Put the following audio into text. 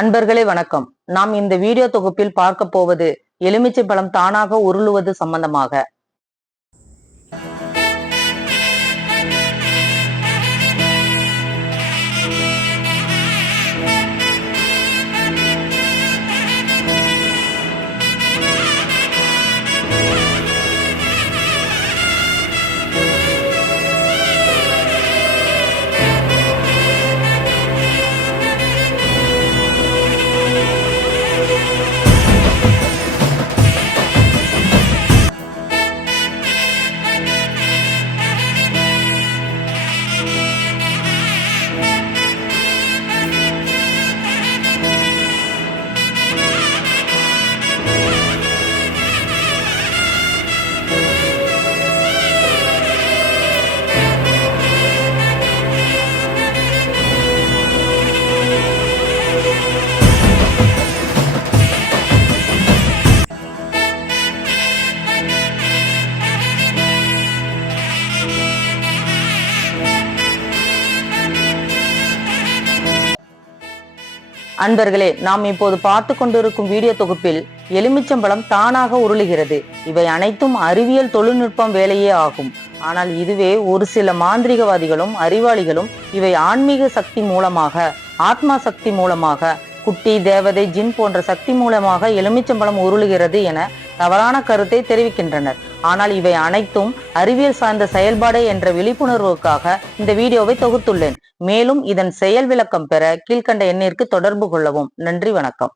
அன்பர்களே வணக்கம். நாம் இந்த வீடியோ தொகுப்பில் பார்க்க போவது எலுமிச்சை பழம் தானாக உருளுவது சம்பந்தமாக. அன்பர்களே, நாம் இப்போது பார்த்து கொண்டிருக்கும் வீடியோ தொகுப்பில் எலுமிச்சம்பழம் தானாக உருளுகிறது. இவை அனைத்தும் அறிவியல் தொழில்நுட்பம் வேலையே ஆகும். ஆனால் இதுவே ஒரு சில மாந்திரிகவாதிகளும் அறிவாளிகளும் இவை ஆன்மீக சக்தி மூலமாக, ஆத்மா சக்தி மூலமாக, குட்டி, தேவதை, ஜின் போன்ற சக்தி மூலமாக எலுமிச்சம்பழம் உருளுகிறது என தவறான கருத்தை தெரிவிக்கின்றனர். ஆனால் இவை அனைத்தும் அறிவியல் சார்ந்த செயல்பாடு என்ற விழிப்புணர்வுக்காக இந்த வீடியோவை தொகுத்துள்ளேன். மேலும் இதன் செயல் விளக்கம் பெற கீழ்கண்ட எண்ணிற்கு தொடர்பு கொள்ளவும். நன்றி, வணக்கம்.